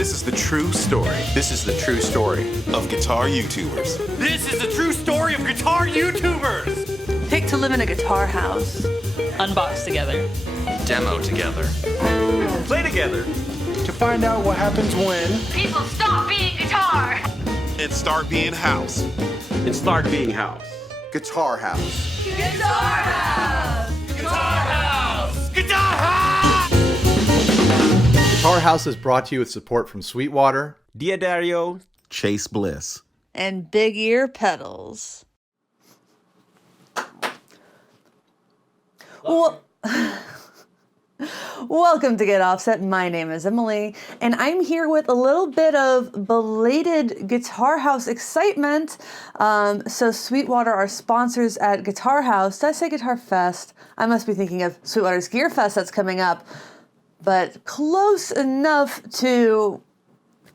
This is the true story. This is the true story of guitar YouTubers. This is the true story of guitar YouTubers. Pick to live in a guitar house. Unbox together. Demo together. Play together. To find out what happens when people stop being guitar and start being house. And start being house. Guitar House. Guitar House! Guitar House! Guitar House! Guitar House is brought to you with support from Sweetwater, Diodario, Chase Bliss, And big ear pedals. Well, welcome to Get Offset. My name is Emily, and I'm here with a little bit of belated Guitar House excitement. So Sweetwater are sponsors at Guitar House. Did I say Guitar Fest? I must be thinking of Sweetwater's Gear Fest that's coming up, but close enough to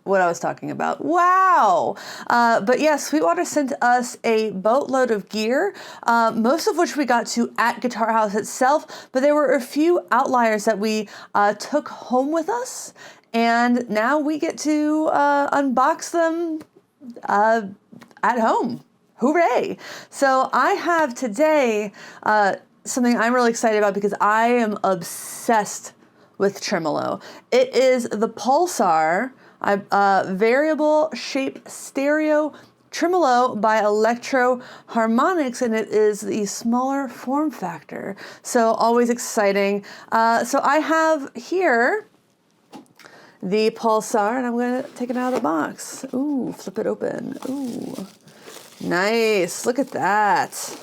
what I was talking about. Wow. But yeah, Sweetwater sent us a boatload of gear, most of which we got to at Guitar House itself, but there were a few outliers that we took home with us, and now we get to unbox them at home. Hooray. So I have today something I'm really excited about because I am obsessed with Tremolo. It is the Pulsar variable shape stereo tremolo by Electro Harmonics, and it is the smaller form factor. So always exciting. So I have here the Pulsar, and I'm going to take it out of the box. Ooh, flip it open. Ooh, nice. Look at that.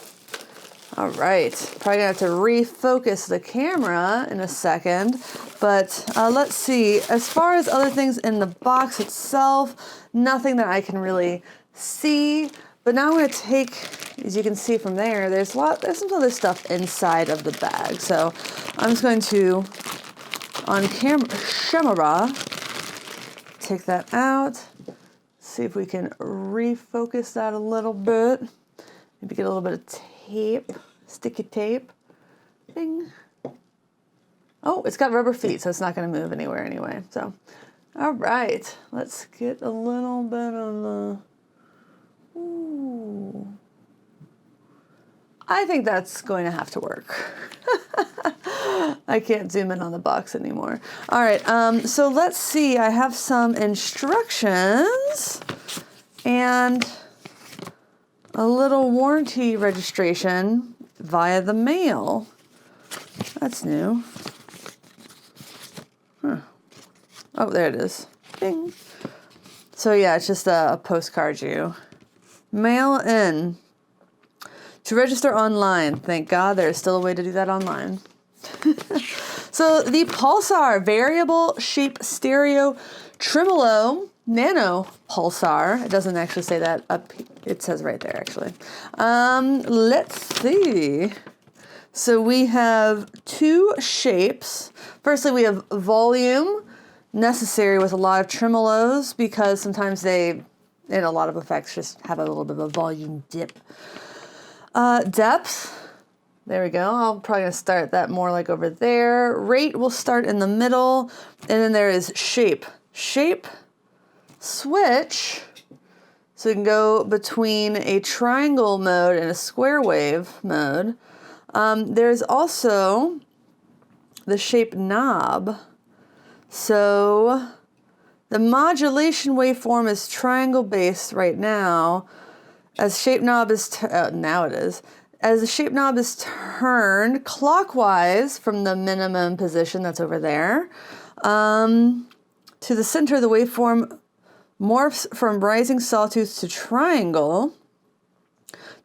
All right, probably gonna have to refocus the camera in a second, but let's see. As far as other things in the box itself, nothing that I can really see, but now I'm gonna take, as you can see from there, there's some other stuff inside of the bag. So I'm just going to, on camera, take that out, see if we can refocus that a little bit, maybe get a little bit of tape, sticky tape. Ding. Oh, it's got rubber feet, so it's not going to move anywhere anyway. So, all right, let's get a little bit of the. Ooh. I think that's going to have to work. I can't zoom in on the box anymore. All right, so let's see. I have some instructions and a little warranty registration via the mail. That's new. Huh. Oh, there it is. Ding. So yeah, it's just a postcard you mail in. To register online, thank God there's still a way to do that online. So the Pulsar variable shape stereo tremolo Nano Pulsar. It doesn't actually say that up. It says right there, actually. Let's see. So we have two shapes. Firstly, we have volume, necessary with a lot of tremolos because sometimes they, in a lot of effects, just have a little bit of a volume dip. Depth. There we go. I'm probably going to start that more like over there. Rate will start in the middle. And then there is shape. Shape. Switch, so we can go between a triangle mode and a square wave mode. There's also the shape knob. So the modulation waveform is triangle based right now. As shape knob is now it is. As the shape knob is turned clockwise from the minimum position that's over there to the center of the waveform, morphs from rising sawtooth to triangle.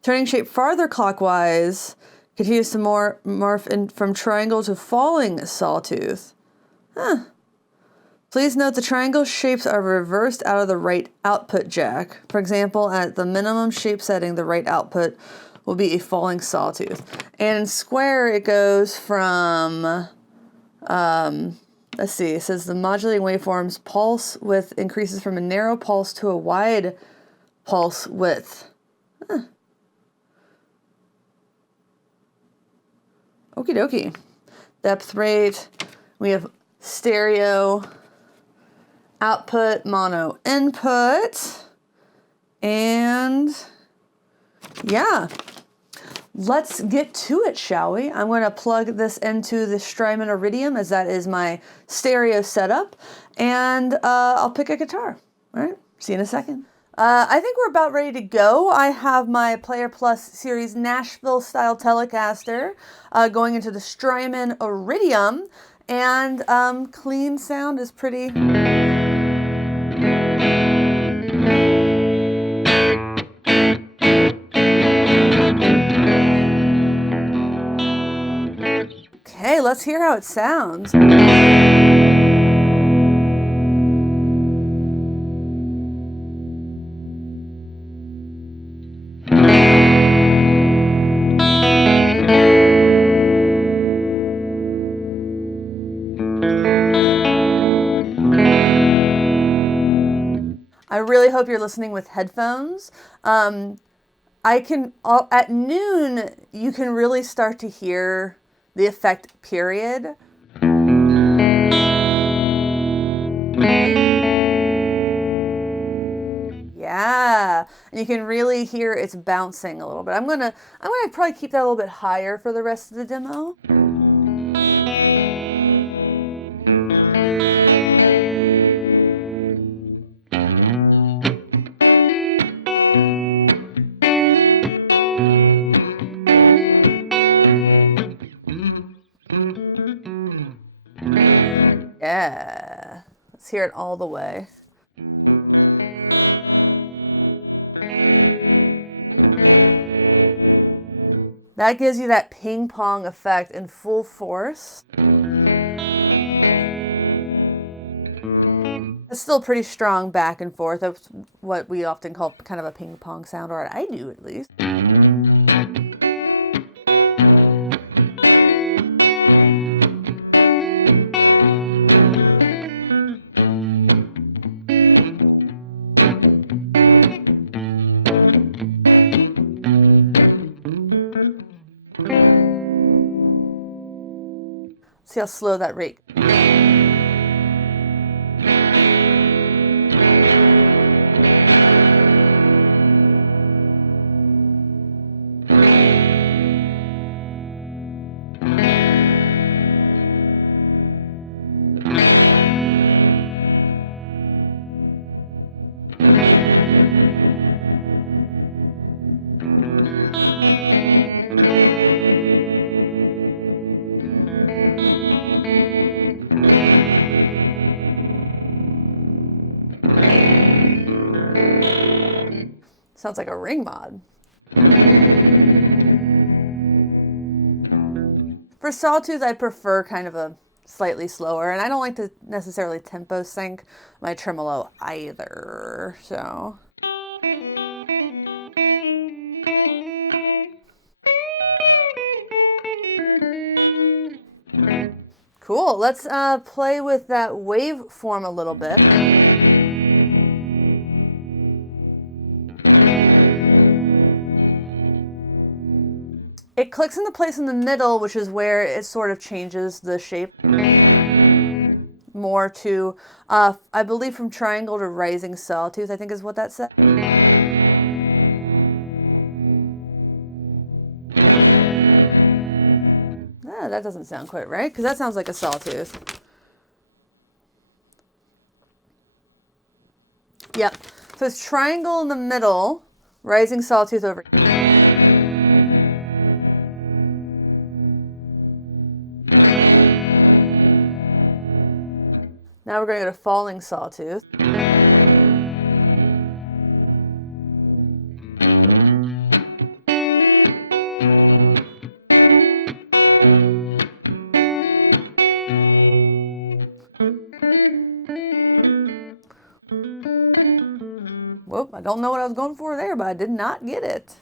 Turning shape farther clockwise continues to morph from triangle to falling sawtooth. Huh. Please note the triangle shapes are reversed out of the right output jack. For example, at the minimum shape setting, the right output will be a falling sawtooth. And in square, it goes from let's see, it says the modulating waveform's pulse width increases from a narrow pulse to a wide pulse width. Huh. Okie dokie. Depth rate. We have stereo output, mono input, and yeah. Let's get to it, shall we? I'm going to plug this into the Strymon Iridium, as that is my stereo setup, and I'll pick a guitar. All right, see you in a second. I think we're about ready to go. I have my Player Plus Series Nashville style Telecaster going into the Strymon Iridium, and clean sound is pretty... Okay, let's hear how it sounds. I really hope you're listening with headphones. At noon, you can really start to hear the effect, period. Yeah, and you can really hear it's bouncing a little bit. I'm gonna probably keep that a little bit higher for the rest of the demo. Yeah, let's hear it all the way. That gives you that ping pong effect in full force. It's still pretty strong back and forth. That's what we often call kind of a ping pong sound, or I do at least. See how slow that rate. Sounds like a ring mod. For Sawtooth, I prefer kind of a slightly slower, and I don't like to necessarily tempo sync my tremolo either, so. Cool, let's play with that waveform a little bit. It clicks into place in the middle, which is where it sort of changes the shape more to, I believe from triangle to rising sawtooth, I think is what that said. That doesn't sound quite right, because that sounds like a sawtooth. Yep, so it's triangle in the middle, rising sawtooth over. Now we're going to go to falling sawtooth. Whoop, I don't know what I was going for there, but I did not get it.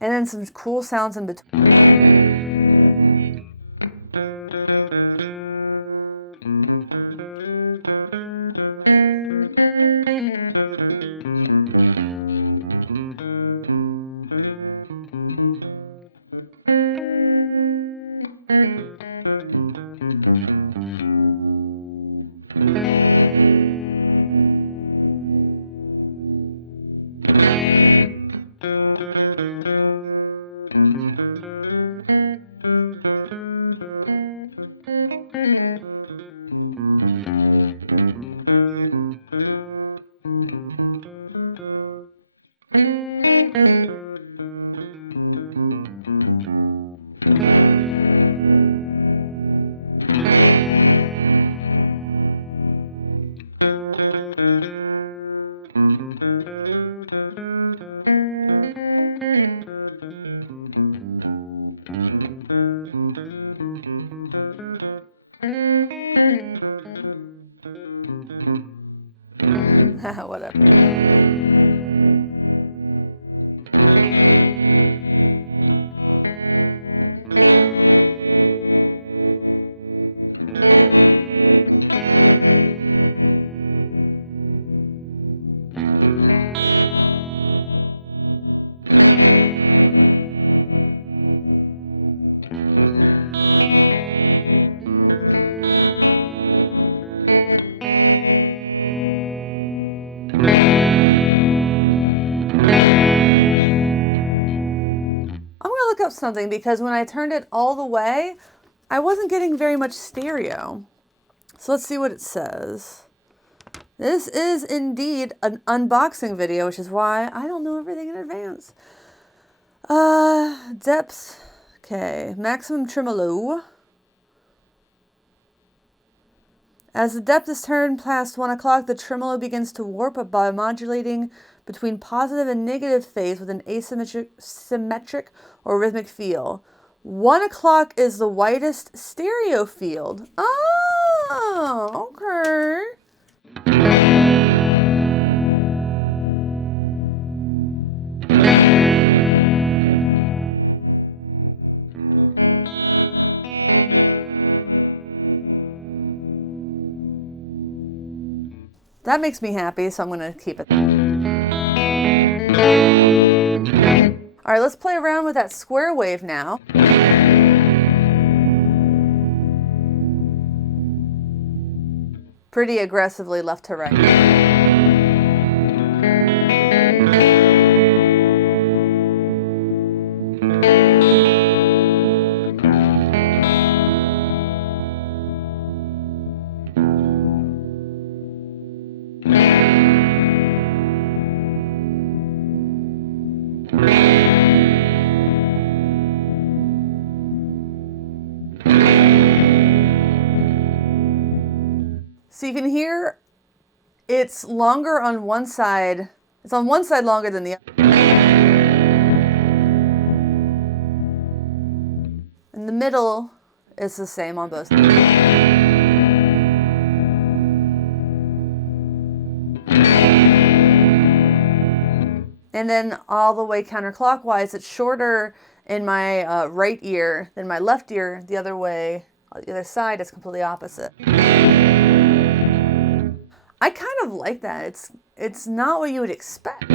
And then some cool sounds in between. Whatever. I'm gonna look up something because when I turned it all the way, I wasn't getting very much stereo. So let's see what it says. This is indeed an unboxing video, which is why I don't know everything in advance. Depth, okay, maximum tremolo. As the depth is turned past 1 o'clock, the tremolo begins to warp by modulating between positive and negative phase with an symmetric or rhythmic feel. 1 o'clock is the widest stereo field. Oh, okay. That makes me happy, so I'm going to keep it. All right, let's play around with that square wave now. Pretty aggressively left to right. So you can hear it's longer on one side. It's on one side longer than the other. In the middle, it's the same on both sides. And then all the way counterclockwise, it's shorter in my right ear than my left ear. The other way, the other side, is completely opposite. I kind of like that. It's not what you would expect.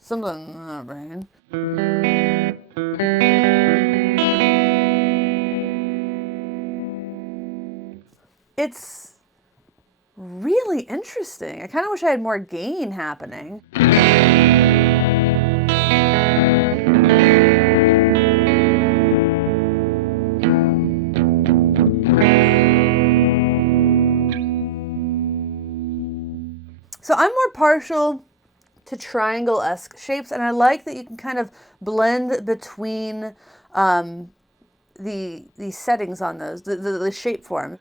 Something in that brain. It's really interesting. I kind of wish I had more gain happening. So I'm more partial to triangle-esque shapes, and I like that you can kind of blend between the settings on those, the shape form.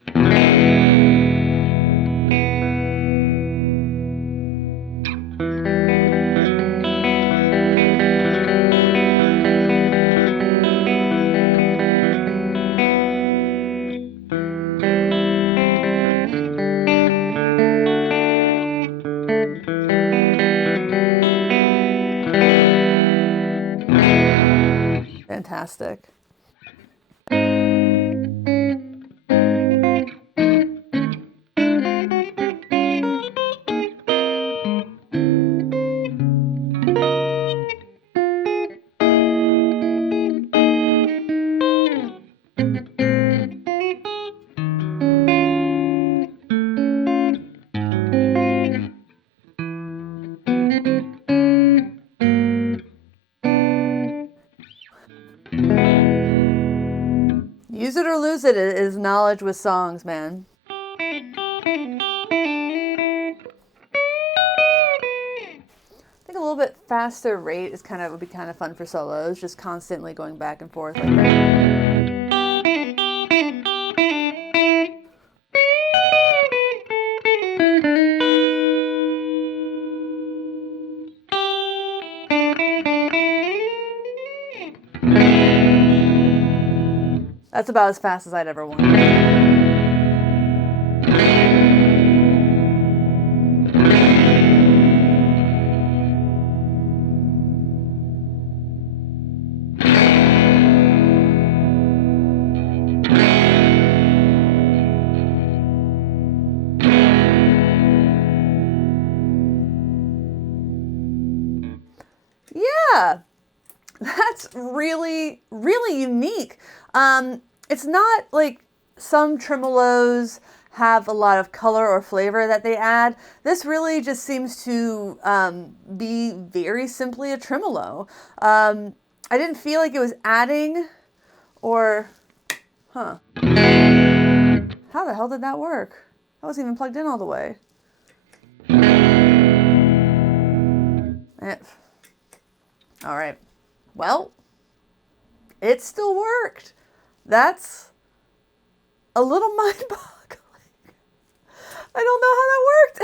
Fantastic. fantastic. Use it or lose it is knowledge with songs, man. I think a little bit faster rate is would be kind of fun for solos, just constantly going back and forth like that. That's about as fast as I'd ever want. Yeah, that's really, really unique. It's not like some tremolos have a lot of color or flavor that they add. This really just seems to be very simply a tremolo. I didn't feel like it was adding or, How the hell did that work? I wasn't even plugged in all the way. All right. Well, it still worked. That's a little mind-boggling. I don't know how that worked.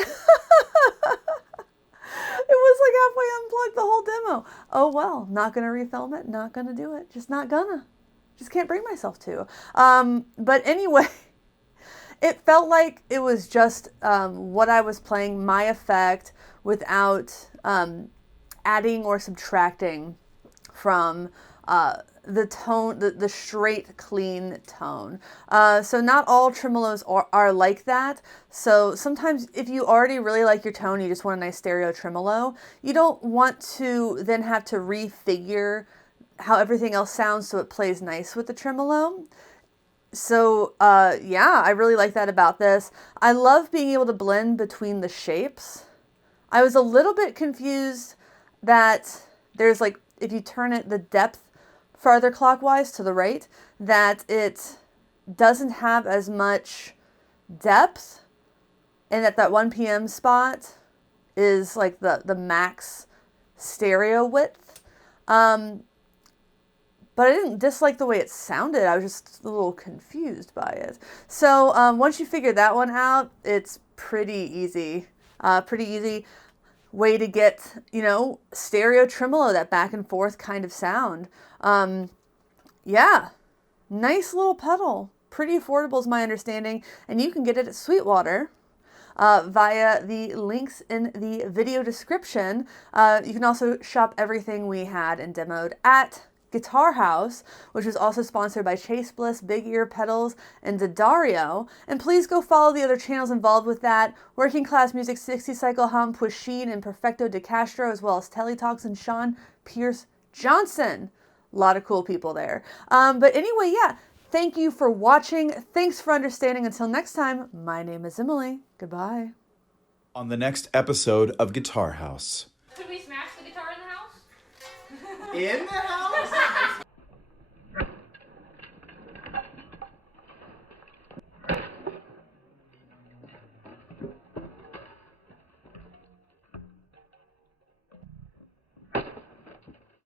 It was like halfway unplugged the whole demo. Oh well, not gonna refilm it, not gonna do it. Just not gonna. Just can't bring myself to. But anyway, it felt like it was just what I was playing, my effect, without adding or subtracting from the tone, the straight, clean tone. So not all tremolos are like that. So sometimes if you already really like your tone, you just want a nice stereo tremolo, you don't want to then have to refigure how everything else sounds so it plays nice with the tremolo. So yeah, I really like that about this. I love being able to blend between the shapes. I was a little bit confused that there's like, if you turn it the depth farther clockwise to the right, that it doesn't have as much depth, and that 1 p.m. spot is like the max stereo width. But I didn't dislike the way it sounded. I was just a little confused by it. So once you figure that one out, it's pretty easy. Pretty easy way to get, stereo tremolo, that back and forth kind of sound. Yeah, nice little pedal. Pretty affordable is my understanding. And you can get it at Sweetwater via the links in the video description. You can also shop everything we had and demoed at Guitar House, which was also sponsored by Chase Bliss, Big Ear Pedals, and Daddario. And please go follow the other channels involved with that. Working Class Music, 60 Cycle Hum, Pusheen, and Perfecto de Castro, as well as Teletalks and Sean Pierce Johnson. A lot of cool people there. But anyway, yeah, thank you for watching. Thanks for understanding. Until next time, my name is Emily. Goodbye. On the next episode of Guitar House. Could we smash the guitar in the house? In the house?